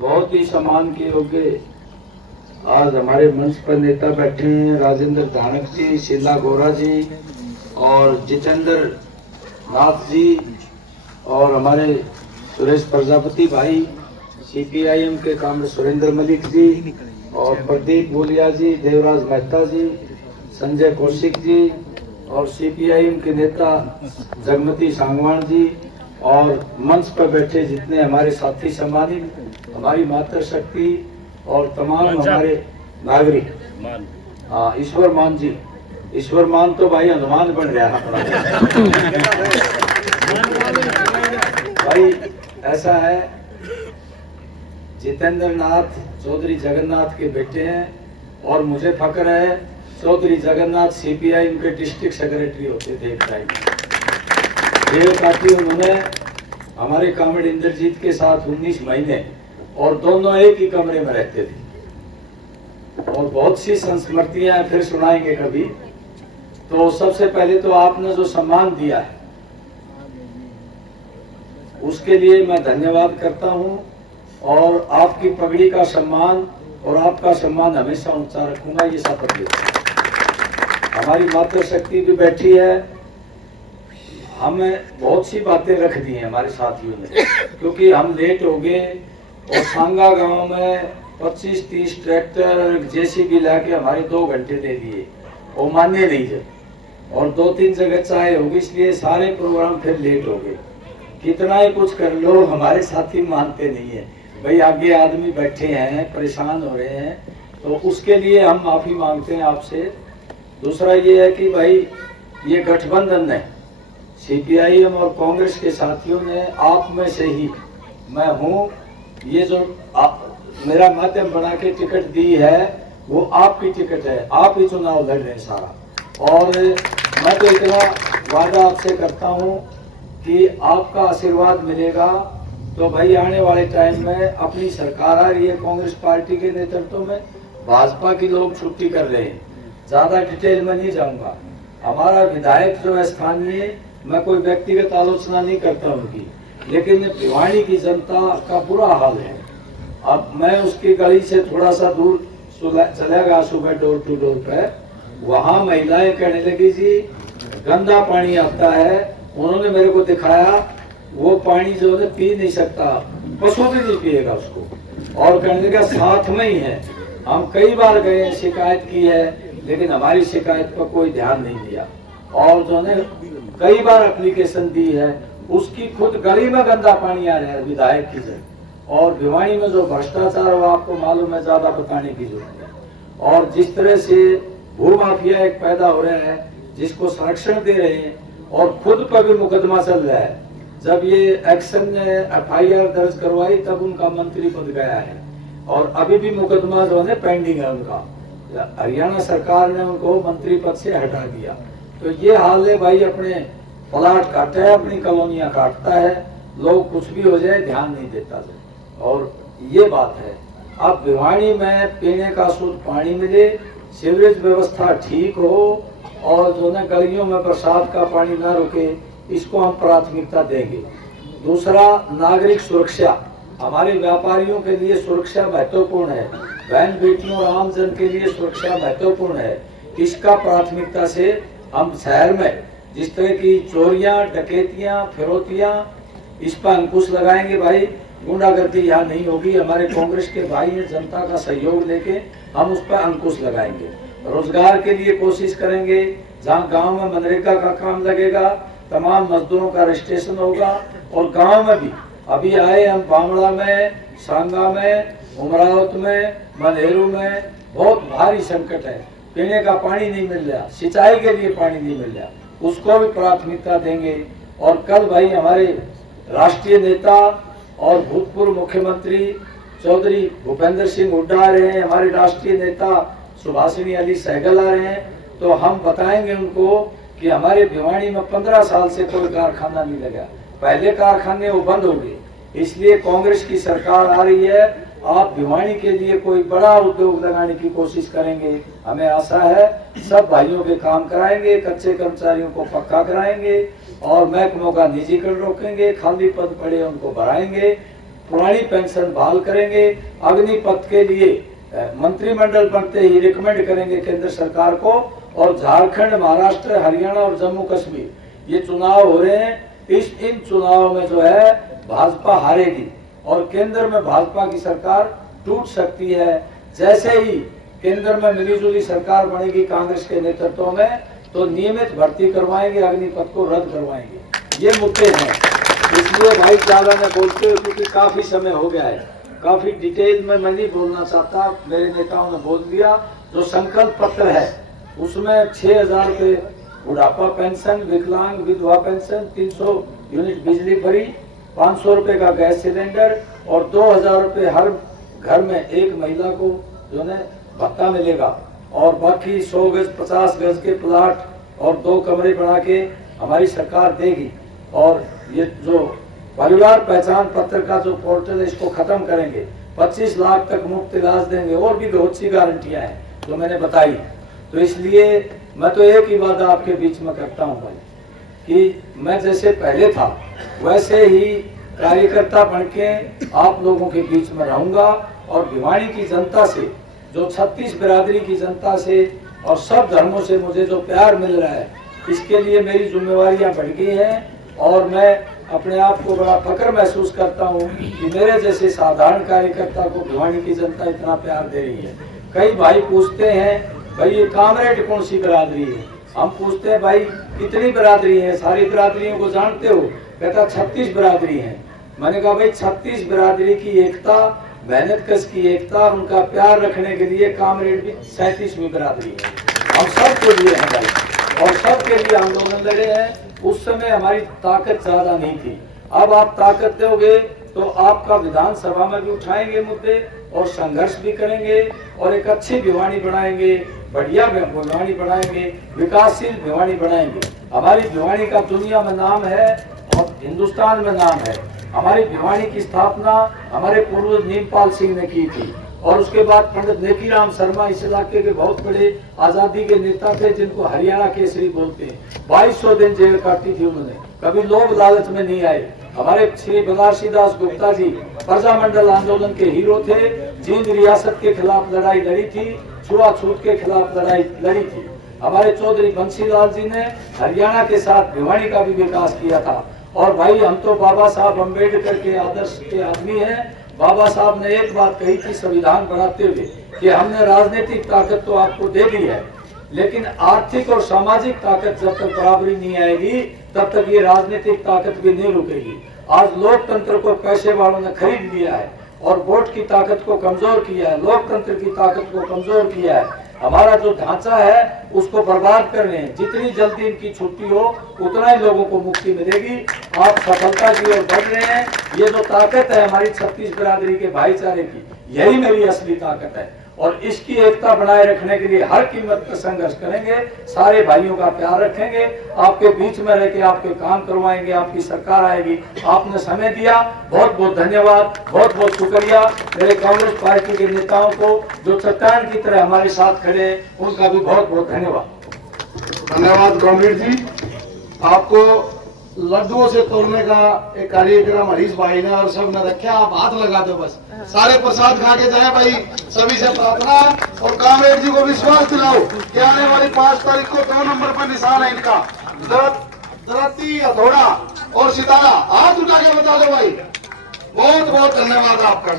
बहुत ही सम्मान के योग्य आज हमारे मंच पर नेता बैठे हैं, राजेंद्र धानक जी, शीला गोरा जी और जितेंद्र नाथ जी और हमारे सुरेश प्रजापति भाई, सीपीआईएम के कामरेड सुरेंद्र मलिक जी और प्रदीप बोलिया जी, देवराज मेहता जी, संजय कौशिक जी और सीपीआईएम के नेता जगमती सांगवान जी और मंच पर बैठे जितने हमारे साथी सम्मानित, हमारी मातृशक्ति और तमाम हमारे नागरिक। ईश्वर मान जी, ईश्वर मान तो भाई हनुमान बन रहा भाई। ऐसा है, जितेंद्र नाथ चौधरी जगन्नाथ के बेटे हैं और मुझे फक्र है चौधरी जगन्नाथ सीपीआईएम के डिस्ट्रिक्ट सेक्रेटरी होते थे एक टाइम। काफी उन्होंने हमारे कामरेड इंद्रजीत के साथ 19 महीने और दोनों एक ही कमरे में रहते थे और बहुत सी संस्मृतियां फिर सुनाएंगे कभी। तो सबसे पहले तो आपने जो सम्मान दिया है उसके लिए मैं धन्यवाद करता हूं और आपकी पगड़ी का सम्मान और आपका सम्मान हमेशा ऊंचा रखूंगा, ये शपथ लेता हूं। हमारी मातृशक्ति भी बैठी है, हमें बहुत सी बातें रख दी हैं हमारे साथियों ने, क्योंकि हम लेट हो गए और सांगा गांव में 25-30 ट्रैक्टर और जेसीबी लाके हमारे 2 घंटे दे दिए, वो मान्य नहीं थे और 2-3 जगह चाय होगी, इसलिए सारे प्रोग्राम फिर लेट हो गए। कितना ही कुछ कर लो हमारे साथी मानते नहीं है भाई, आगे आदमी बैठे हैं परेशान हो रहे हैं, तो उसके लिए हम माफी मांगते हैं आपसे। दूसरा ये है कि भाई ये गठबंधन है, सीपीआईएम और कांग्रेस के साथियों ने आप में से ही मैं हूँ, ये जो मेरा माध्यम बना के टिकट दी है वो आपकी टिकट है, आप ही चुनाव लड़ रहे हैं सारा। और मैं तो इतना वादा आपसे करता हूँ कि आपका आशीर्वाद मिलेगा तो भाई आने वाले टाइम में अपनी सरकार आ रही है कांग्रेस पार्टी के नेतृत्व में, भाजपा के लोग छुट्टी कर रहे हैं, ज्यादा डिटेल में नहीं जाऊंगा। हमारा विधायक जो है स्थानीय, मैं कोई व्यक्तिगत आलोचना नहीं करता उनकी, लेकिन भिवानी की जनता का बुरा हाल है। अब मैं उसकी गली से थोड़ा सा दूर चलेगा सुबह डोर टू डोर पे, वहाँ महिलाएं कहने लगी जी गंदा पानी आता है, उन्होंने मेरे को दिखाया वो पानी जो है पी नहीं सकता, पशु भी नहीं पिएगा उसको, और कहने लगा साथ में ही है। हम कई बार गए, शिकायत की है, लेकिन हमारी शिकायत पर कोई ध्यान नहीं दिया और जो है कई बार एप्लीकेशन दी है, उसकी खुद गली में गंदा पानी आ रहा है विधायक की जगह। और भिवानी में जो भ्रष्टाचार वो आपको मालूम है, ज्यादा बताने की जरूरत है। और जिस तरह से भू माफिया एक पैदा हो रहा है जिसको संरक्षण दे रहे हैं और खुद पर भी मुकदमा चल रहा है। जब ये एक्शन ने FIR दर्ज करवाई तब उनका मंत्री पद गया है और अभी भी मुकदमा जो है पेंडिंग है उनका, हरियाणा सरकार ने उनको मंत्री पद से हटा दिया। तो ये हाल है भाई, अपने प्लाट काटा है, अपनी कॉलोनियां काटता है, लोग कुछ भी हो जाए ध्यान नहीं देता है। और ये बात है, अब भिवानी में पीने का शुद्ध पानी मिले, सीवरेज व्यवस्था ठीक हो और जो है गलियों में बरसात का पानी ना रुके, इसको हम प्राथमिकता देंगे। दूसरा, नागरिक सुरक्षा, हमारे व्यापारियों के लिए सुरक्षा महत्वपूर्ण है, बहन बेटियों और आम जन के लिए सुरक्षा महत्वपूर्ण है। इसका प्राथमिकता से हम शहर में जिस तरह की चोरियां, डकैतियां, फिरौतियां, इस पर अंकुश लगाएंगे भाई। गुंडागर्दी यहाँ नहीं होगी, हमारे कांग्रेस के भाई ने जनता का सहयोग लेके हम उस पर अंकुश लगाएंगे। रोजगार के लिए कोशिश करेंगे, जहाँ गांव में मनरेगा का काम लगेगा तमाम मजदूरों का रजिस्ट्रेशन होगा। और गांव में भी अभी आए हम, बामड़ा में, सांगा में, उमरावत में, मनेरू में बहुत भारी संकट है, पीने का पानी नहीं मिल रहा, सिंचाई के लिए पानी नहीं मिल रहा, उसको भी प्राथमिकता देंगे। और कल भाई हमारे राष्ट्रीय नेता और भूतपूर्व मुख्यमंत्री चौधरी भूपेंद्र सिंह हुड्डा आ रहे हैं, हमारे राष्ट्रीय नेता सुभाषिनी अली सहगल आ रहे हैं, तो हम बताएंगे उनको कि हमारे भिवानी में 15 साल से कोई कारखाना नहीं लगा, पहले कारखाने वो बंद हो गए, इसलिए कांग्रेस की सरकार आ रही है, आप भिवानी के लिए कोई बड़ा उद्योग लगाने की कोशिश करेंगे। हमें आशा है सब भाइयों के काम कराएंगे, कच्चे कर्मचारियों को पक्का कराएंगे और महकमों का निजीकरण रोकेंगे, खाली पद पड़े उनको भराएंगे पुरानी पेंशन बहाल करेंगे। अग्निपथ के लिए मंत्रिमंडल बनते ही रिकमेंड करेंगे केंद्र सरकार को। और झारखंड, महाराष्ट्र, हरियाणा और जम्मू कश्मीर ये चुनाव हो रहे हैं, इन चुनावों में जो है भाजपा हारेगी और केंद्र में भाजपा की सरकार टूट सकती है। जैसे ही केंद्र में मिलीजुली सरकार बनेगी कांग्रेस के नेतृत्व में, तो नियमित भर्ती करवाएंगे, अग्निपथ को रद्द करवाएंगे। ये मुद्दे हैं। इसलिए भाई ज्यादा न बोलते हो क्योंकि काफी समय हो गया है, काफी डिटेल में मैं नहीं बोलना चाहता, मेरे नेताओं ने बोल दिया। जो संकल्प पत्र है उसमें 6,000 रुपये बुढ़ापा पेंशन, विकलांग विधवा पेंशन, 300 यूनिट बिजली फ्री, 500 रुपये का गैस सिलेंडर और 2,000 रुपये हर घर में एक महिला को जो है भत्ता मिलेगा। और बाकी 100 गज 50 गज के प्लाट और 2 कमरे बना के हमारी सरकार देगी। और ये जो परिवार पहचान पत्र का जो पोर्टल है इसको खत्म करेंगे, 25 लाख तक मुफ्त इलाज देंगे और भी बहुत सी गारंटियां हैं जो मैंने बताई। तो इसलिए मैं तो एक ही वादा आपके बीच में करता हूं भाई कि मैं जैसे पहले था वैसे ही कार्यकर्ता बनके आप लोगों के बीच में रहूंगा। और भिवानी की जनता से, जो 36 बिरादरी की जनता से और सब धर्मों से मुझे जो प्यार मिल रहा है, इसके लिए मेरी जिम्मेवारियां बढ़ गई हैं। और मैं अपने आप को बड़ा फक्र महसूस करता हूं कि मेरे जैसे साधारण कार्यकर्ता को भिवानी की जनता इतना प्यार दे रही है। कई भाई पूछते हैं भाई ये कामरेड कौन सी बिरादरी है, हम पूछते हैं भाई कितनी बिरादरी है, सारी बिरादरियों को जानते हो? कहता 36 बिरादरी है। मैंने कहा भाई 36 बिरादरी की एकता, मेहनत कश की एकता, उनका प्यार रखने के लिए कामरेड भी 37वीं बिरादरी है। हम सब के लिए हैं भाई और सब के लिए आंदोलन लड़े हैं। उस समय हमारी ताकत ज्यादा नहीं थी, अब आप ताकत दोगे तो आपका विधानसभा में भी उठाएंगे मुद्दे और संघर्ष भी करेंगे और एक अच्छी भिवानी बनाएंगे, बढ़िया भिवानी बनाएंगे, विकासशील भिवानी बनाएंगे। हमारी भिवानी का दुनिया में नाम है और हिंदुस्तान में नाम है। हमारी भिवानी की स्थापना हमारे पूर्वज नीमपाल सिंह ने की थी और उसके बाद पंडित नेकीराम शर्मा इस इलाके के बहुत बड़े आजादी के नेता थे जिनको हरियाणा केसरी बोलते हैं। 2200 दिन जेल काटी थी उन्होंने, कभी लोभ लालच में नहीं आए। हमारे श्री बनारसी दास गुप्ता जी प्रजामंडल आंदोलन के हीरो थे, जींद रियासत के खिलाफ लड़ाई लड़ी थी, छुआछूत के खिलाफ लड़ाई लड़ी थी। हमारे चौधरी बंसीलाल जी ने हरियाणा के साथ भिवानी का भी विकास किया था। और भाई हम तो बाबा साहब अम्बेडकर के आदर्श के आदमी हैं। बाबा साहब ने एक बात कही थी संविधान बनाते हुए कि हमने राजनीतिक ताकत तो आपको दे दी है, लेकिन आर्थिक और सामाजिक ताकत जब तक बराबरी नहीं आएगी तब तक ये राजनीतिक ताकत भी नहीं रुकेगी। आज लोकतंत्र को पैसे वालों ने खरीद लिया है और वोट की ताकत को कमजोर किया है, लोकतंत्र की ताकत को कमजोर किया है। हमारा जो ढांचा है उसको बर्बाद कर रहे हैं। जितनी जल्दी इनकी छुट्टी हो उतना ही लोगों को मुक्ति मिलेगी। आप सफलता की ओर बढ़ रहे हैं। ये जो ताकत है हमारी 36 बिरादरी के भाईचारे की, यही मेरी असली ताकत है और इसकी एकता बनाए रखने के लिए हर कीमत पर संघर्ष करेंगे। सारे भाइयों का प्यार रखेंगे, आपके बीच में रह के आपके काम करवाएंगे, आपकी सरकार आएगी। आपने समय दिया, बहुत बहुत धन्यवाद, बहुत बहुत शुक्रिया। मेरे कांग्रेस पार्टी के नेताओं को जो चट्टान की तरह हमारे साथ खड़े हैं उनका भी बहुत बहुत धन्यवाद। धन्यवाद कॉमरेड जी। आपको लड्डुओं से तोड़ने का एक कार्यक्रम हरीश भाई ने और सब ने रखा, आप हाथ लगा दो बस, सारे प्रसाद खा के जाए भाई। सभी से प्रार्थना और कामरेड जी को विश्वास दिलाओ कि आने वाली 5 तारीख को 2 नंबर पर निशान है इनका, दरती, हथौड़ा और सितारा। हाथ उठा के बता दो भाई। बहुत बहुत धन्यवाद आपका।